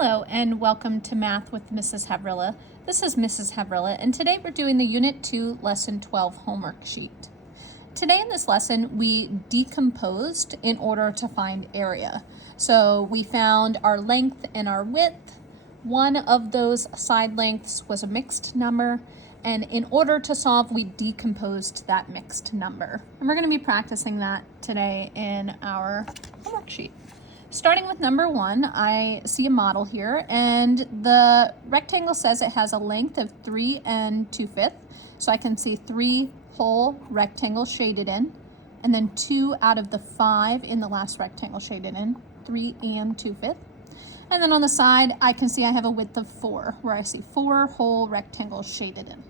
Hello and welcome to Math with Mrs. Havrilla. This is Mrs. Havrilla and today we're doing the Unit 2 Lesson 12 homework sheet. Today in this lesson we decomposed in order to find area. So we found our length and our width. One of those side lengths was a mixed number, and in order to solve we decomposed that mixed number. And we're going to be practicing that today in our homework sheet. Starting with number 1, I see a model here, and the rectangle says it has a length of 3 2/5. So I can see 3 whole rectangles shaded in, and then 2 out of the 5 in the last rectangle shaded in, 3 2/5. And then on the side, I can see I have a width of 4, where I see 4 whole rectangles shaded in.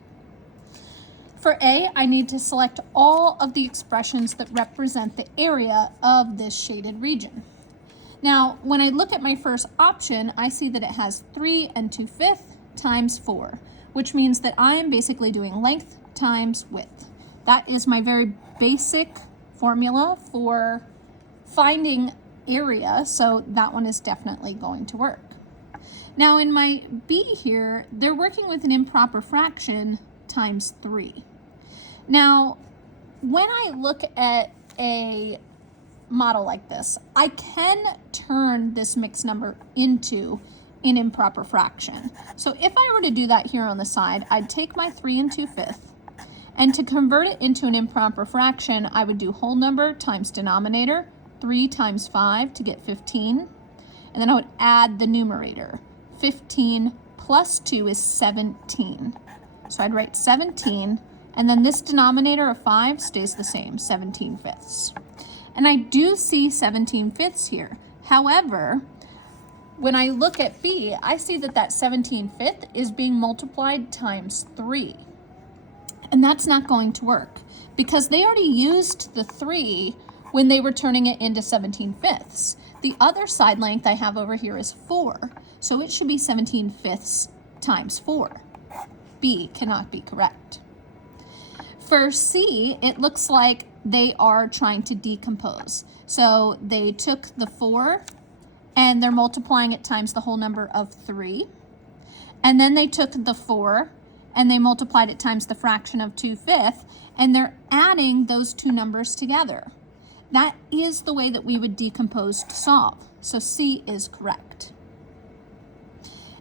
For A, I need to select all of the expressions that represent the area of this shaded region. Now, when I look at my first option, I see that it has 3 2/5 times 4, which means that I am basically doing length times width. That is my very basic formula for finding area, so that one is definitely going to work. Now in my B here, they're working with an improper fraction times 3. Now, when I look at a model like this, I can turn this mixed number into an improper fraction. So if I were to do that here on the side, I'd take my 3 2/5, and to convert it into an improper fraction, I would do whole number times denominator, 3 times 5 to get 15, and then I would add the numerator. 15 plus 2 is 17. So I'd write 17, and then this denominator of 5 stays the same, 17/5. And I do see 17/5 here. However, when I look at B, I see that that 17/5 is being multiplied times 3. And that's not going to work because they already used the 3 when they were turning it into 17/5. The other side length I have over here is 4, so it should be 17/5 times 4. B cannot be correct. For C, it looks like they are trying to decompose. So they took the 4 and they're multiplying it times the whole number of 3. And then they took the 4 and they multiplied it times the fraction of 2/5, and they're adding those two numbers together. That is the way that we would decompose to solve. So C is correct.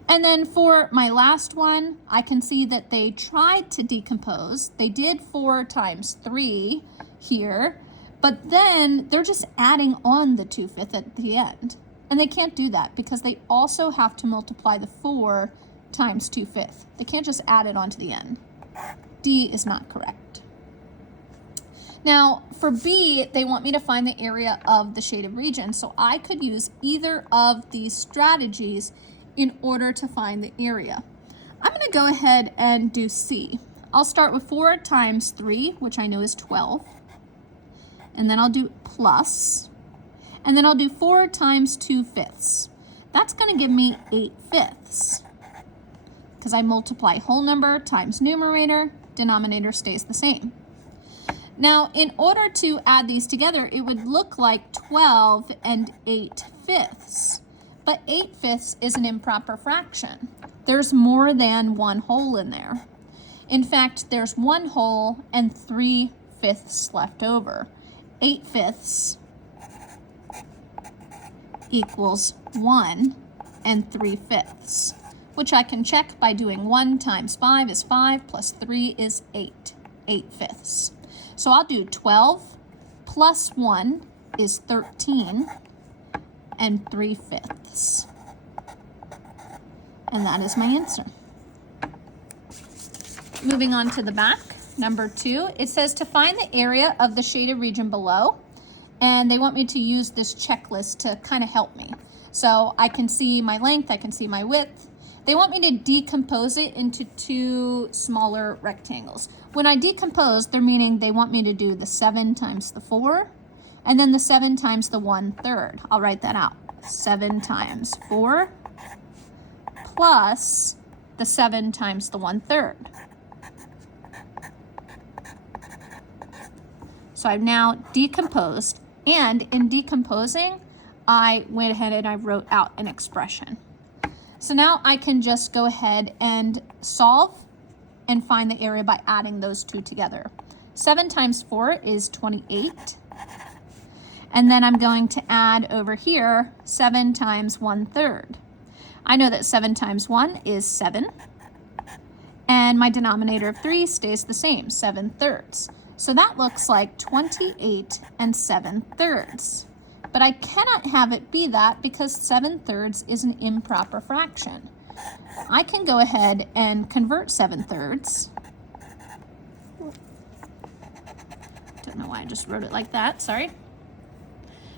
And then for my last one, I can see that they tried to decompose. They did 4 times 3 here, but then they're just adding on the 2/5 at the end. And they can't do that because they also have to multiply the 4 times 2/5. They can't just add it onto the end. D is not correct. Now, for B, they want me to find the area of the shaded region, so I could use either of these strategies in order to find the area. I'm going to go ahead and do C. I'll start with 4 times 3, which I know is 12. And then I'll do plus. And then I'll do 4 times 2/5. That's going to give me 8/5. Because I multiply whole number times numerator, denominator stays the same. Now, in order to add these together, it would look like 12 and 8/5. But 8/5 is an improper fraction. There's more than one whole in there. In fact, there's 1 whole and 3/5 left over. 8/5 equals 1 and 3/5, which I can check by doing 1 times 5 is 5 plus 3 is 8, 8/5. So I'll do 12 plus 1 is 13 and 3/5. And that is my answer. Moving on to the back, number 2, it says to find the area of the shaded region below, and they want me to use this checklist to kind of help me. So I can see my length, I can see my width. They want me to decompose it into 2 smaller rectangles. When I decompose, they're meaning they want me to do the 7 times the 4, and then the 7 times the 1/3. I'll write that out. 7 times 4 plus the 7 times the 1/3. So I've now decomposed, and in decomposing, I went ahead and I wrote out an expression. So now I can just go ahead and solve and find the area by adding those two together. 7 times 4 is 28. And then I'm going to add over here 7 times 1/3. I know that 7 times 1 is 7. And my denominator of 3 stays the same, 7/3. So that looks like 28 7/3. But I cannot have it be that because 7/3 is an improper fraction. I can go ahead and convert 7/3. Don't know why I just wrote it like that, sorry.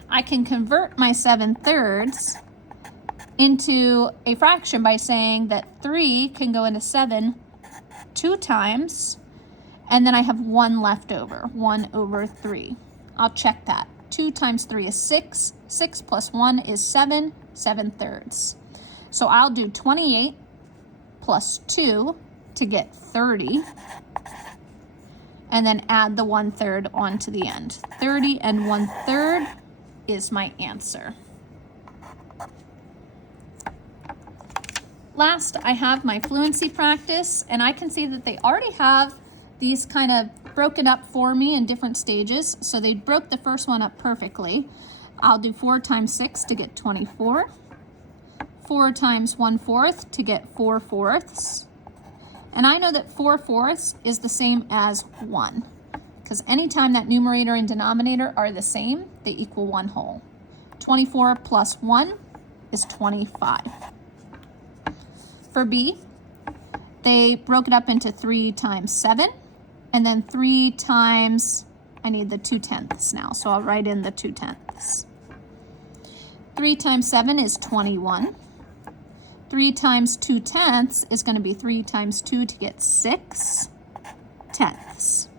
I can convert my 7/3 into a fraction by saying that 3 can go into 7 2 times, and then I have 1 left over, 1/3. I'll check that. 2 times 3 is 6. 6 plus 1 is 7, 7/3. So I'll do 28 plus 2 to get 30, and then add the 1/3 onto the end. 30 1/3 is my answer. Last, I have my fluency practice, and I can see that they already have these kind of broken up for me in different stages. So they broke the first one up perfectly. I'll do 4 times 6 to get 24. 4 times 1/4 to get 4/4. And I know that 4/4 is the same as 1, because anytime that numerator and denominator are the same, they equal 1 whole. 24 plus 1 is 25. For B, they broke it up into 3 times 7, and then 3 times, I need the 2/10 now, so I'll write in the 2/10. 3 times 7 is 21. 3 times 2/10 is going to be 3 times 2 to get 6/10.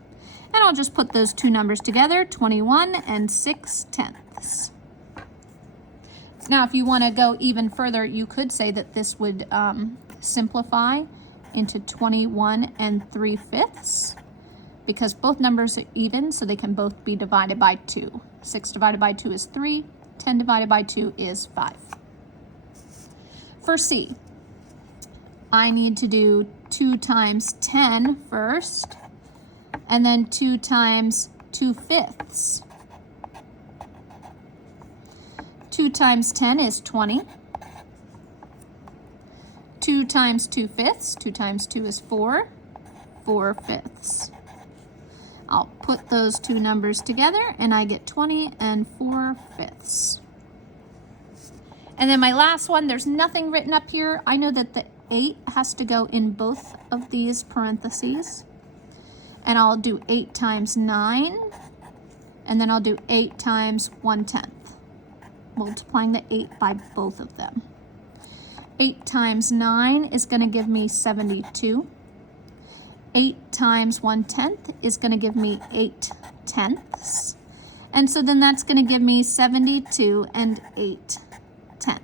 And I'll just put those two numbers together, 21 6/10. Now, if you want to go even further, you could say that this would simplify into 21 3/5, because both numbers are even, so they can both be divided by 2. 6 divided by 2 is 3. 10 divided by 2 is 5. For C, I need to do 2 times 10 first, and then 2 times 2/5. 2 times 10 is 20. 2 times 2/5, 2 times 2 is 4, 4/5. I'll put those two numbers together and I get 20 4/5. And then my last one, there's nothing written up here. I know that the 8 has to go in both of these parentheses. And I'll do 8 times 9, and then I'll do 8 times 1/10, multiplying the 8 by both of them. 8 times 9 is going to give me 72. 8 times 1/10 is going to give me 8/10. And so then that's going to give me 72 8/10.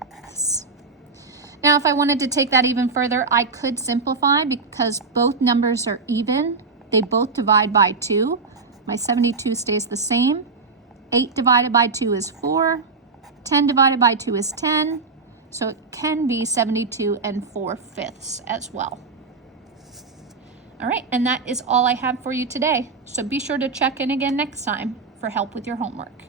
Now, if I wanted to take that even further, I could simplify because both numbers are even. They both divide by 2. My 72 stays the same. 8 divided by 2 is 4. 10 divided by 2 is 10. So it can be 72 4/5 as well. All right, and that is all I have for you today. So be sure to check in again next time for help with your homework.